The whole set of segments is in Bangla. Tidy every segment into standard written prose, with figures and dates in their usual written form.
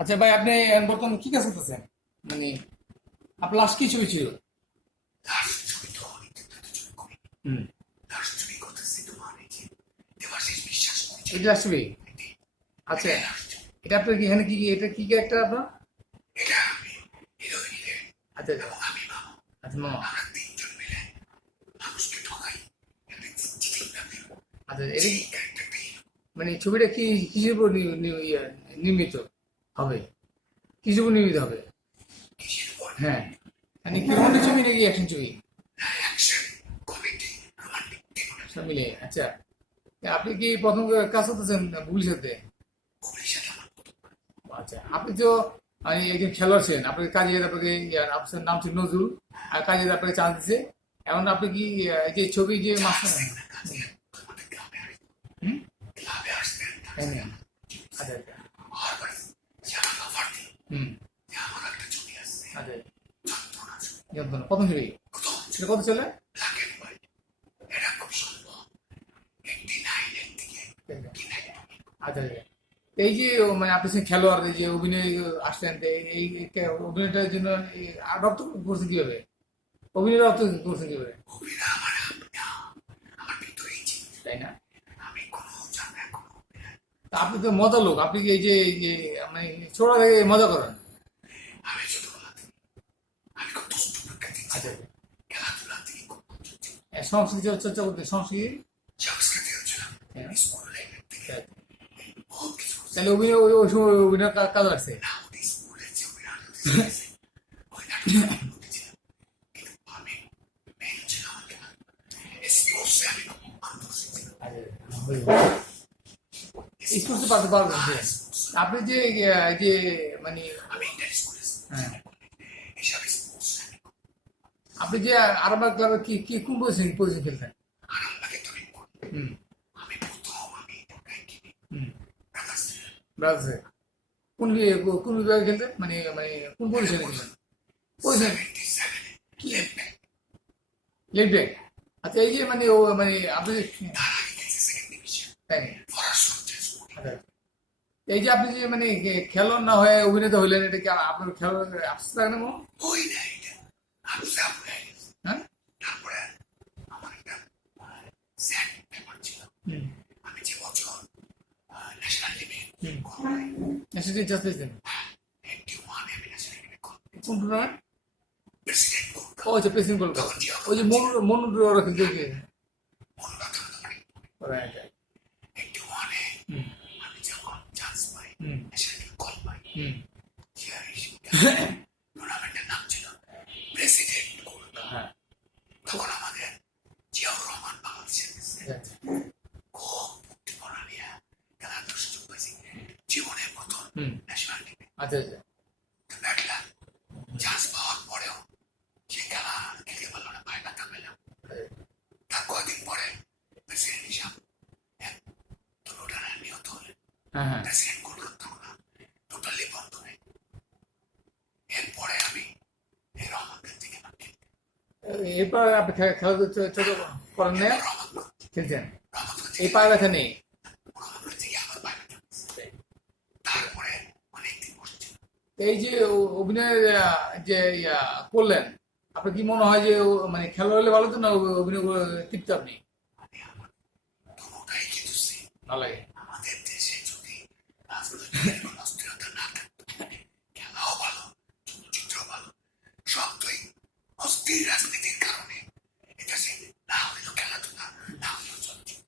আচ্ছা ভাই, আপনি এখন বর্তমানে কি কাজ করতেছেন? মানে আপনার লাস্ট কি ছবি ছিল? লাস্ট ছবি তো অনেকদিন ধরে ছবি করি। হুম। লাস্ট ছবি করতেছি তোমার এই যে দেবাশিস বিশ্বাস করেছে। এটা লাস্ট ছবি? আচ্ছা, এটাই লাস্ট ছবি। এটা আপনার কি এখানে কি এটা কি ক্যারেক্টার আপনার? এটা আমি হিরোইনের আচ্ছা এবং আমি মামা। আচ্ছা মামা। আমরা তিনজন মিলে মানুষকে ঠকাই একটা চিঠি ব্যাপার। আচ্ছা, এটা সেই ক্যারেক্টারটাই মানে ছবিটা কি কিসের উপর নির্মিত হবে? কিসের উপর নির্মিত হবে? কিসের উপর? হ্যাঁ, মানে কি রোমান্টিক ছবি নাকি অ্যাকশন ছবি? অ্যাকশন, কমেডি, রোমান্টিক যেগুলো সব মিলে। আচ্ছা, আপনি কি প্রথম কাজ করতেছেন গুগলির সাথে? ওগুলির সাথে আমার প্রথম। আচ্ছা, আপনি তো একজন খেলোয়াড় ছিলেন, আপনাকে কাজে আপনাকে আপনার নাম ছিল নজরুল, আর কাজে আপনাকে চান্স দিছে। এখন আপনি কি এই যে ছবি যে মাস্টার? আসবেন না কাজে, আমাদের ক্লাবে আসবেন। হুম। ক্লাবে আসবেন তাই কাজে। না? আচ্ছা আচ্ছা। আর পরে সে আমাকে অফার দিল হুম। যে আমার একটা ছবি আসছে, আচ্ছা। যন্ত্রণা ছবি। যন্ত্রণা প্রথম ছবি? প্রথম সেটা কত চলে? Black and white. এটা খুব সম্ভব 89-এর দিকে কি নাই। আচ্ছা আচ্ছা। এই যে মানে আপনি যে খেলোয়াড়, এই যে অভিনয় আসলেন, তো এই অভিনয়টার জন্য রপ্ত করছেন কিভাবে? অভিনয় রপ্ত করছেন কিভাবে? অভিনয় আমার ভিতরেই ছিল। তাই না? আমি কোনো জায়গায় কোনো তা আপনি তো মজা লোক, আপনি কি এই যে মানে ছোট থেকে মজা করেন? আমি ছোটবেলা থেকে আমি খুব দুষ্ট প্রকৃতির আচ্ছা ছিলাম। আচ্ছা। খেলাধুলা থেকে খুব পছন্দ ছিল। সংস্কৃতি চর্চা করতে সংস্কৃতি। সংস্কৃতি হচ্ছিলাম হ্যাঁ। স্কুল লাইফের থেকে আচ্ছা। বহুত কিছু করছি। তাহলে অভিনয় ওই সময় অভিনয় কাজ আসছে। না ওদের স্কুলের যে ওই নাটক শিখেছে, ওই নাটকে আমি করতেছিলাম। কিন্তু আমি মেন ছিল আমার খেলাধুলা। স্পোর্টসে আমি খুব পারদর্শী ছিলাম। স্পোর্টস পারতে পারবেন যে আপনি যে এই যে মানে আমি ইন্টার স্কুলে হ্যাঁ, হিসাবে স্পোর্টস আমি আপনি যে আরামবাগ ক্লাবে কি কি কোন পজিশন পজিশন খেলতেন? আরামবাগে তৈরি করি। হুম। আমি প্রথম আমি ঢাকায় কিনি হুম। ব্রাদার্স ব্রাজিল কোন বিভাগে খেলতেন, মানে মানে কোন পজিশনে খেলতেন? পজিশন 77 কি? Left back. Left back. আচ্ছা, এই যে মানে ও মানে আপনি তার আগে গেছে সেকেন্ড ডিভিশন তাই? ফরাসি স্কুল। আচ্ছা, এই যে আপনি যে মানে খেলোয়াড় না হয়ে অভিনেতা হইলেন, এটা কি আপনার খেলোয়াড় আফসোস লাগে না কোনো? ওই না এটা আমি যাবো না। হ্যাঁ। তারপরে আমার একটা স্যাড ব্যাপার ছিল। হুম। আমি যে বছর ন্যাশনাল টিমে হুম। করাই সেটা জাস্ট দিয়েছেন 81 আমি ন্যাশনাল টিমে কোন টুর্নামেন্ট? প্রেসিডেন্ট ও আচ্ছা, প্রেসিডেন্ট গোল্ড কাপ। তখন যে ওই যে মনু ওরা খেলতে গিয়ে। অনুরাধা অনেক রাইট রাইট। 81-এ হুম। আমি যখন চান্স পাই হুম। ন্যাশনাল টিম কল পাই হুম। টুর্নামেন্টের নাম ছিল প্রেসিডেন্ট গোল্ড কাপ। হ্যাঁ। তখন আমাদের জিয়াউর রহমান বাংলাদেশের প্রেসিডেন্ট আচ্ছা। খুব মুক্তিপণা নিয়ে খেলাধুলার সুযোগ পাইছি জীবনের প্রথম হুম। ন্যাশনাল টিমে। আচ্ছা আচ্ছা। দেখলাম চান্স পাওয়ার পরেও সে খেলা খেলতে পারলো না, পায়ে ব্যথা পেলাম। তার কয়েকদিন পরে প্রেসিডেন্ট হিসাব দুর্ঘটনায় নিহত হলেন। হ্যাঁ হ্যাঁ। প্রেসিডেন্ট গোল করতে না টোটালি বন্ধ হয়ে। এরপরে আমি এই রহমানকে থেকে না খেলতে এরপর আপনি খেলাধুলা ছোট করেন না? রহমান খেলছেন? রহমানকে এই পায়ে ব্যথা নেই? রহমানকে থেকে আমার পায়ে ব্যথা পেয়েছে। তারপরে অনেকদিন বসছিল। এই যে অভিনয় যে করলেন, আপনার কি মনে হয় যে মানে খেলা হলে ভালো তো না অভিনয় করে তৃপ্ত আপনি? মানে আমার দুটাই কিন্তু same। ভালো লাগে। আমাদের দেশে যদি রাজনৈতিক কোনো অস্থিরতা না থাকতো, খেলাও ভালো, চলচ্চিত্র ভালো, সব তো এই অস্থির রাজনীতির কারণে এটা সে না হইলো খেলাধুলা, না হইলো চলচ্চিত্র,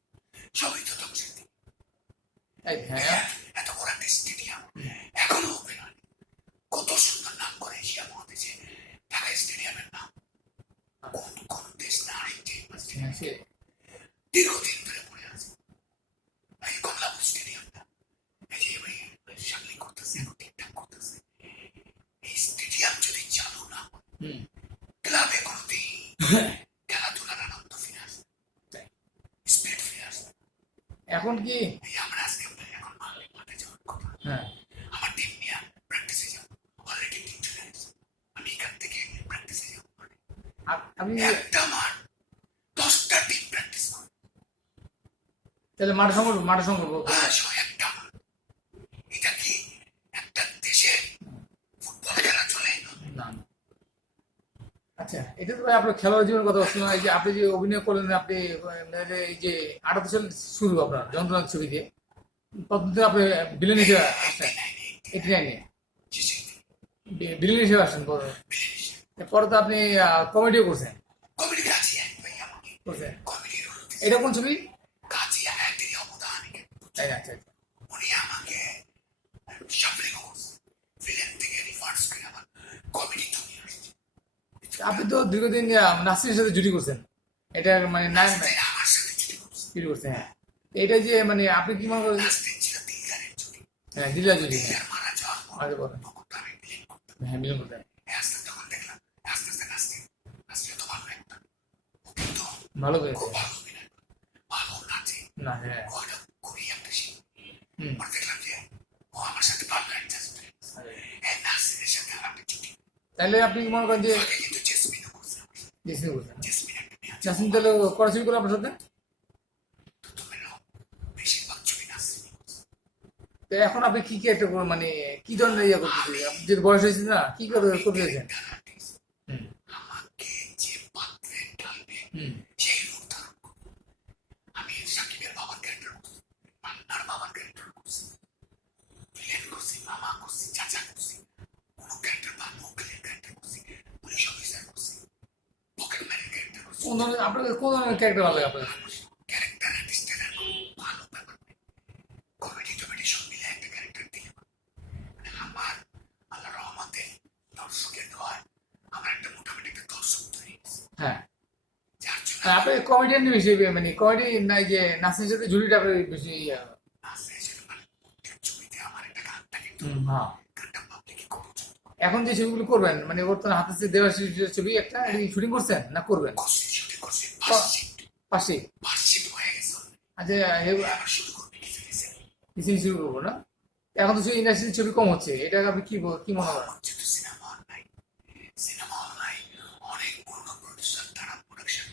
সবই তো ধ্বংসের দিকে। হ্যাঁ। এত বড় একটা স্টেডিয়াম এখনো ওপেন হয়নি। কত সুন্দর নাম করে এশিয়া মহাদেশে ঢাকা স্টেডিয়ামের নাম। কোন কোন দেশ না যে হ্যাঁ, সে দীর্ঘদিন ধরে পড়ে আছে। এই কমলাপুর স্টেডিয়ামটা এই যে সামনে করতেছে, এখন ঠিকঠাক করতেছে। এই স্টেডিয়াম যদি চালু না হয়, হুম। ক্লাবে কোনোদিন খেলাধুলার আনন্দ ফিরে আসবে, স্পিড ফিরে আসবে। এখন কি? এই আমরা আজকে এখন মাঠে যাওয়ার কথা, হ্যাঁ। আমার টিম নিয়ে প্র্যাকটিসে যাবো। অলরেডি টিম চলে গেছে, আমি এখান থেকে প্র্যাকটিসে যাবো। আপনি একটা মাঠ 10টা টিম প্র্যাকটিস করে তাহলে মাঠে সংকল্প একটা মাঠ। এটা কি একটা দেশে এটা তো ভাই আপনার খেলোয়াড় জীবনের কথা বলছেন না, এই যে আপনি যে অভিনয় করলেন, আপনি এই যে 78 সাল শুরু আপনার যন্ত্রণার ছবি দিয়ে, ততদিন আপনি ভিলেন হিসেবে আসেন 89-এ ভিলেন হিসেবে আসেন পরে। পরে তো আপনি কমেডিও করছেন কমেডি কাজিয়া ভাই আমাকে করছেন কমেডি রোল এটা কোন ছবি? কাজিয়া একদিন অবদানিক তাই না? আচ্ছা আচ্ছা। উনি আমাকে শাফলিং হোস ভিলেন থেকে রিভার্স করে আবার কমেডি তুমি আসছে আপনি তো দীর্ঘদিন নাসিরের সাথে জুটি করছেন, এটা মানে নায়ক নাই আমার সাথে জুটি করছে জুটি করছেন, হ্যাঁ। এটা যে মানে আপনি কি মনে করেন? আসতে ছিল দিলদারের জুটি হ্যাঁ, দিলা জুটি, হ্যাঁ। আর মারা যাওয়ার পর আগে বলেন। তখন তো আমি ভিলেন করতাম হ্যাঁ, মিলন করতেন। আস্তে তখন দেখলাম আস্তে আস্তে আসতে আসতে তো ভালো একটা ও কিন্তু ভালো করেছে। খুব ভালো অভিনয় করে, ভালো নাচে না, হ্যাঁ। ও একটা খুবই একটা শিল্পী হুম। পরে দেখলাম যে ও আমার সাথে ভালো অ্যাডজাস্ট এই নাসিরের সাথে আর একটা জুটি তাহলে আপনি কি মনে করেন যে আগে কিন্তু জেসমিনও করছে আমার সাথে। জেসমিন করছেন? জেসমিন একটা মেয়ে আছে জেসমিন তাহলে করাছবি করলো আপনার সাথে? তো তুমিও বেশিরভাগ ছবি নাসিরই করছে তো এখন আপনি কি কি একটা মানে কি ধরনের ইয়ে করতেছেন? আপনি যে বয়স হয়েছে না, কি করে করতে চাইছেন? আর্টিস্ট হুম আমাকে যে পাত্রে ঢালবে হুম সেই রূপ ধারণ করবো। আমি সাকিবের বাবার ক্যারেক্টার করছি, পান্নার বাবার ক্যারেক্টার করছি, ভিলেন করছি, মামা করছি, চাচা করছি, কোনো ক্যারেক্টার বা মুখের ক্যারেক্টার করছি, পুলিশ অফিসার করছি, পকেট ম্যানের ক্যারেক্টার করছি। কোন ধরনের আপনার কোন ধরনের ক্যারেক্টার ভালো লাগে আপনার? ক্যারেক্টার আর্টিস্টের আর কোনো ভালো ব্যাপার নেই, কমেডি টমেডি সব মিলে একটা ক্যারেক্টার দিলে মানে আমার আল্লাহ রহমতে দর্শকের দোয়ায় আমার একটা মোটামুটি একটা দর্শক তৈরি হয়েছে হ্যাঁ, যার জন্য আর আপনি কমেডিয়ান বেশি মানে কমেডি নাই যে নাচের সাথে ঝুলিটা আপনার বেশি আছে সেটা মানে প্রত্যেক ছবিতে আমার একটা গান থাকে তো হ্যাঁ। গানটা পাবলিকই খুব পছন্দ করে। এখন যে ছবিগুলো করবেন মানে বর্তমানে হাতে দেওয়ার ছবি একটা শুটিং করছেন না করবেন? করছি শুটিং করছি ফার্স্ট পাশে। শিফট হয়ে গেছে আচ্ছা, আবার শুরু করবে কিছু কিছু কিছু শুরু করবো না? এখন তো ইন্ডাস্ট্রির ছবি কম হচ্ছে, এটা আপনি কি মনে করেন? হচ্ছে তো সিনেমা হল নাই, সিনেমা হল নাই, অনেক পুরনো প্রডিউসার তারা প্রোডাকশন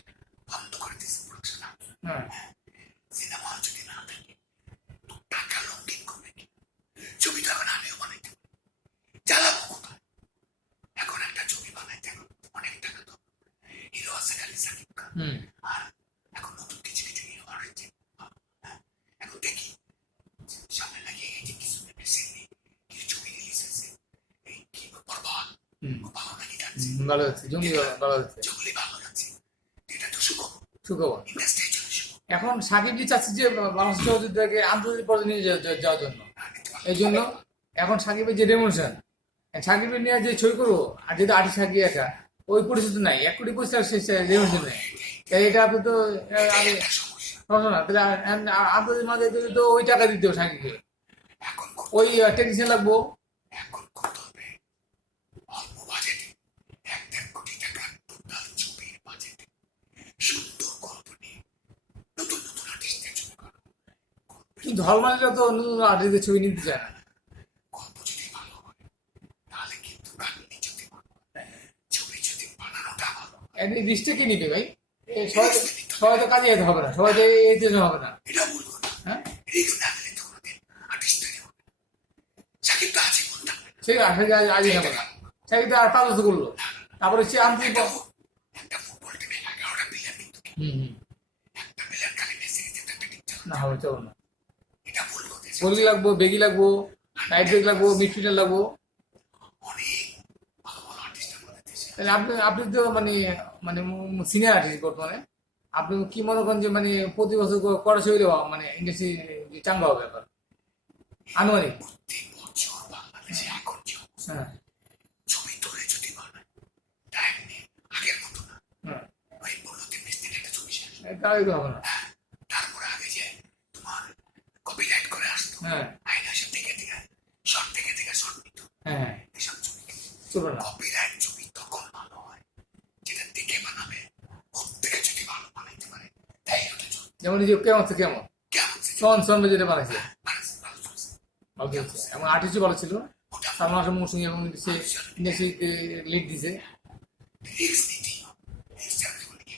বন্ধ করে দিয়েছে প্রোডাকশন। হ্যাঁ, সিনেমা হল যদি না থাকে তো টাকা লঙ্ঘন করবে কি? ছবি তো এখন আমিও বানাইতে পারি, জ্বালাবো কোথায়? এখন একটা ছবি বানাইতে এখন অনেক টাকা তো হিরো আছে খালি সাকিব খান, হুম আর এখন নতুন কিছু কিছু হিরো আসছে। হ্যাঁ, এখন দেখি সামনে লাগিয়ে এই যে কিছু রিসেন্টলি কিছু ছবি রিলিজ হয়েছে, এই কি বরবাদ হুম ভালো নাকি যাচ্ছে, ভালো হচ্ছে, জঙ্গি ভালো হচ্ছে, যেগুলি ভালো যাচ্ছে এটা তো সুখবর, সুখবর। ইন্ডাস্ট্রির জন্য সুখবর। এখন সাকিব জি চাচ্ছে যে বাংলাদেশ চলচ্চিত্রকে আন্তর্জাতিক পর্যায়ে নিয়ে যাওয়ার জন্য, এই জন্য এখন সাকিবের যে ডেমোশন, সাকিবের নিয়ে যে ছবি করবো আর যদি আর্টিস্ট সাকিব একা ওই পরিস্থিতি নাই, 1 কোটি পয়সা ডেমোশন নেই, তাই এটা আপনি তো আগে একটা সমস্যা সমস্যা না, তাহলে আন্তর্জাতিক মাঝে তো ওই টাকা দিতে হবে সাকিবকে, এখন ওই টেকনিশিয়ান লাগবো। এখন করতে হবে অল্প বাজেটে 1-1.5 কোটি টাকা টোটাল ছবির বাজেটে সুন্দর গল্প নিয়ে নতুন নতুন আর্টিস্টদের ছবি করা। কিন্তু হলমার্করা তো নতুন আর্টিস্টদের ছবি নিতে চায় না। গল্প যদি ভালো হয় তাহলে কিন্তু কাহিনী যদি ভালো হয়, ছবি যদি বানানোটা ভালো হয়, এমনি রিস্কটা কে নিবে ভাই? সবাই সবাই তো কাজে যেতে হবে না, সবাই তো এই জন্য হবে না। এটা ভুল কথা। হ্যাঁ, রিস্ক না নিলে তো কোনোদিন আর্টিস্ট তৈরি হবে না। সাকিব তো আছে কোন থাকবে না। সে আসলে আজই হবে না, সাকিব তো আর 5 বছর করলো, তারপরে সে আন্তরিক একটা ফুটবল টিমে 11টা প্লেয়ার কিন্তু হুম হুম, একটা প্লেয়ার খালি মেসি দিতে একটা টিম চালায়। না হবে চলো না, এটা ভুল কথা। গোলি লাগবো, বেগি লাগবো, রাইট ব্যাক লাগবো, মিডফিল্ডার লাগবো। অনেক ভালো ভালো আর্টিস্ট আমাদের দেশে। তাহলে আপনি আপনি তো মানে মানে সিনিয়র আর্টিস্ট বর্তমানে, আপনি কি মনে করেন যে মানে প্রতি বছর করা ছবি দেওয়া মানে ইন্ডাস্ট্রি চাঙ্গা হবে ব্যাপার আনুমানিক? প্রতি বছর বাংলাদেশে এখন যে অবস্থা, হ্যাঁ ছবি তুলে যদি বানায় টাইম নেই, আগের মতো না। হ্যাঁ, ওই 15-20 দিন একটা ছবি শেষ। তাহলে তো হবে না। হ্যাঁ, তারপরে আগে যে তোমার কপিরাইট করে আসতো, হ্যাঁ আইনা সব থেকে শর্ট থেকে শর্ট নিত, হ্যাঁ, এসব ছবি চলবে না। কপিরাইট ছবি তখন ভালো হয় যেটা দেখে বানাবে, ওর থেকে যদি ভালো বানাইতে পারে তাই ওটা চলবে। যেমন এই যে কেমন আছে কেমন কেমন ছিল? সন যেটা বানাইছে ভালো চলছে। ভালো চলছে, এবং আর্টিস্টও ভালো ছিল, ওটা সালমান শাহ মৌসুমী এবং সে ইন্ডাস্ট্রি লিড দিছে। রিস্ক নিতে রিস্ক চালাতে বলি কি?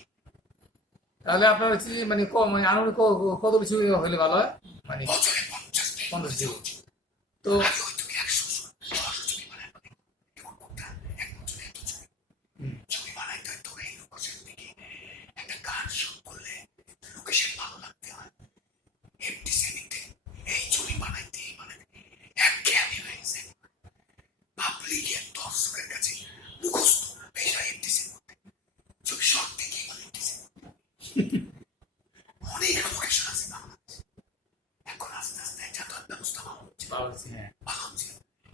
তাহলে আপনার হচ্ছে যে মানে মানে আনুমানিক কত কিছু হলে ভালো হয় মানে? বছরে 50 50 ছিল তো আগে হয়তো কি 100 ছবি বানায়, এখন কোনটা এক বছরে এত ছবি হুম, ছবি বানাইতে হয় তো এই অনেক লোকেশন আছে বাংলাদেশে। এখন আস্তে আস্তে যাতায়াত ব্যবস্থা ভালো হচ্ছে, হ্যাঁ ভালো হচ্ছে।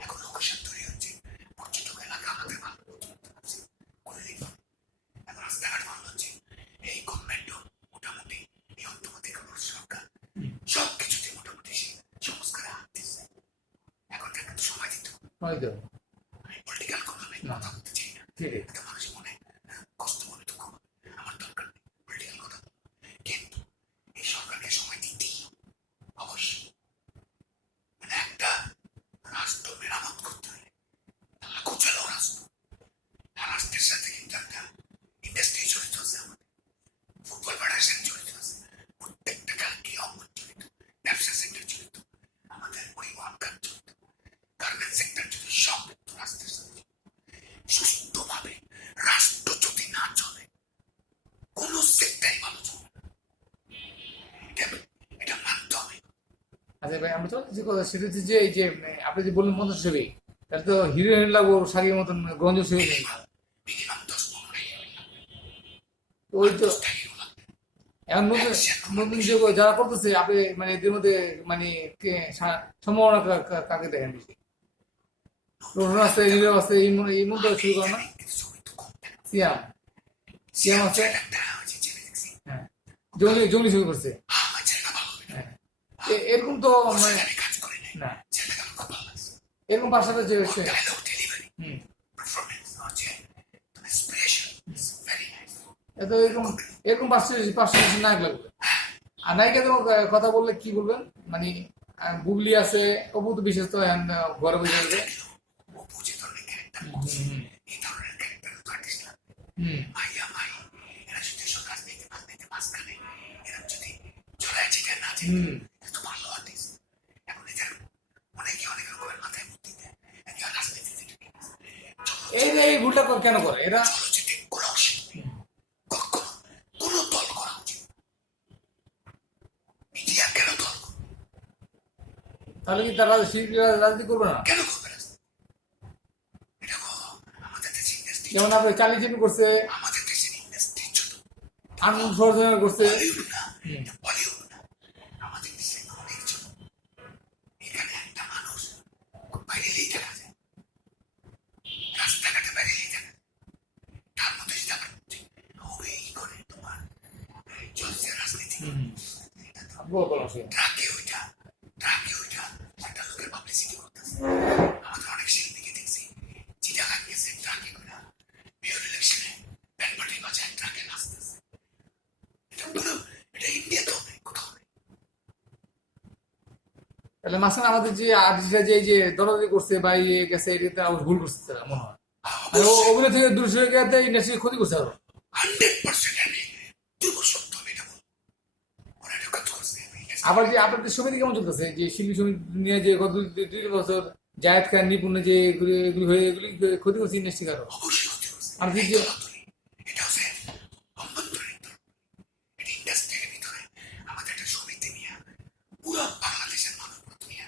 এখন লোকেশন তৈরি হচ্ছে, পর্যটক এলাকা আমাদের ভালো করতে পারছে, করে দিতে হবে। এখন রাস্তাঘাট ভালো হচ্ছে। এই গভর্নমেন্টও মোটামুটি এই অন্তর্বর্তীকালীন সরকার সবকিছুতে মোটামুটি সংস্কারে হাত দিচ্ছে। এখন কিন্তু সময় দিতে হবে। হয়তো পলিটিক্যাল কোনো আমি না। কথা বলতে চাই না, ঠিক আছে। একটা মানুষ মনে কষ্ট মনে দুঃখ হবে, আমার দরকার নেই পলিটিক্যাল কথা বলতে। কিন্তু এই সরকারকে সময় দিতেই হবে, অবশ্যই। মানে একটা রাষ্ট্র মেরামত করতে হলে লাখো চালো রাষ্ট্র, আর রাষ্ট্রের সাথে কিন্তু একটা ইন্ডাস্ট্রি জড়িত আছে, আমাদের ফুটবল ফেডারেশন জড়িত আছে, প্রত্যেকটা খেলাকে অঙ্গন জড়িত, ব্যবসা সেক্টর জড়িত, আমাদের পরিবহন খাত জড়িত, গার্মেন্ট সেক্টর জড়িত, সব কিন্তু রাষ্ট্রের সাথে সুস্থভাবে। রাষ্ট্র যদি না চলে কোন সেক্টরই ভালো চলবে না। এটা মানতে হবে। আচ্ছা ভাই, আমরা তো যে কথা সেটা হচ্ছে যে এই যে আপনি যে বললেন 50 ছবি, তাহলে তো হিরোইন লাগবো শাড়ির মতন গঞ্জ ছবি নেই। মিনিমাম 10-15 ওই তো টাকা লাগবে। এখন নতুন নতুন যে যারা করতেছে আপনি মানে এদের মধ্যে মানে সম্ভাবনা কাকে দেখেন বেশি? রোশন আছে, হিরো আছে, এই মধ্যে শুরু করে না? কিন্তু ছবি তো কম থাকে। সিয়াম সিয়াম আছে, একটা হচ্ছে ছেলে দেখছি, হ্যাঁ জঙ্গলি জঙ্গলি ছবি করছে, আমার ছেলেটা ভালো হবে না, হ্যাঁ এরকম তো মানে সেখানে কাজ করে নাই, না, ছেলেটা আমার খুব ভালো লাগছে। এরকম পাশাপাশি হচ্ছে। ডায়লগ ডেলিভারি, হুম, পারফরমেন্স হচ্ছে ইন্সপিরেশন, ভেরি নাইস। এত এরকম এরকম পাশাপাশি নায়ক লাগবে। আর নায়িকাদের কথা বললে কি বলবেন? মানে বুবলি আছে, অপু তো বিশেষ তো এখন ঘরে বসে আছে। অপু যে ধরনের ক্যারেক্টার হুম, করছে, হুম, এই ধরনের ক্যারেক্টার তো আর্টিস্ট লাগবে। হুম, মাইয়া মাই, এরা যদি সব রাজনীতি মাঝখানে এরা যদি চলায় যেতে না যেত, হুম। এরা তো ভালো আর্টিস্ট। এখন এদের অনেকে অনেক রকমের মাথায় বুদ্ধি দেয়, এরা রাজনীতিতে ঢুকে গেছে। এই ভুলটা কেন করে এরা? চলচ্চিত্রে করা উচিত কখনো, কোনো দল করা উচিত, মিডিয়া কেন দল করবে? তাহলে কি তারা শিল্পীরা রাজনীতি করবে না? কেন করবে না? এটা আমাদের দেশে ইন্ডাস্ট্রি, যেমন আপনি চালিয়ে করছে, আমাদের দেশের ইন্ডাস্ট্রি ছোট, আনন্দ সরজনের করছে। বলিউড না, বলিউড না, আমাদের দেশে অনেক ছোট। এখানে একটা মানুষ বাইরেই দেখা যায়, রাস্তাঘাটে বাইরেই দেখা যায়, তার মধ্যে যদি আবার হবে এই করে তোমার চলছে রাজনীতি, ট্রাকে ওইটা একটা লোকের পাবলিসিটি করতেছে। আমাদের অনেক শিল্পীকে দেখছি চিটাগাং গেছে ট্রাকে করে, মেয়র ইলেকশনে ব্যান্ড পার্টি বাজায় ট্রাকে নাচতেছে। এটা ইন্ডিয়াতে হবে, কোথাও নেই। তাহলে মাঝখানে আমাদের যে আর্টিস্টরা যে দরাদরি করছে বা ইয়ে গেছে, এটা ভুল করছে তারা মনে হয়। আর অভিনয় থেকে দূরে সরে গেছে, ইন্ডাস্ট্রি ক্ষতি করছে আরো। 100% আমি দুর্বল সত্য আমি এটা বলবো, ওরা এটা কাজ করছে। আবার যে আপনাদের সমিতি কেমন চলতেছে, যে শিল্পী সমিতি নিয়ে যে গত 2-3 বছর জায়েদ খান নিপুণে যে এগুলি হয়ে এগুলি ক্ষতি করছে ইন্ডাস্ট্রি কারো। অবশ্যই ক্ষতি করছে। আর কি যে এটা হচ্ছে অভ্যন্তরীণ, এটা ইন্ডাস্ট্রির ভিতরে আমাদের একটা সমিতি নিয়ে পুরো বাংলাদেশের মানুষ নিয়ে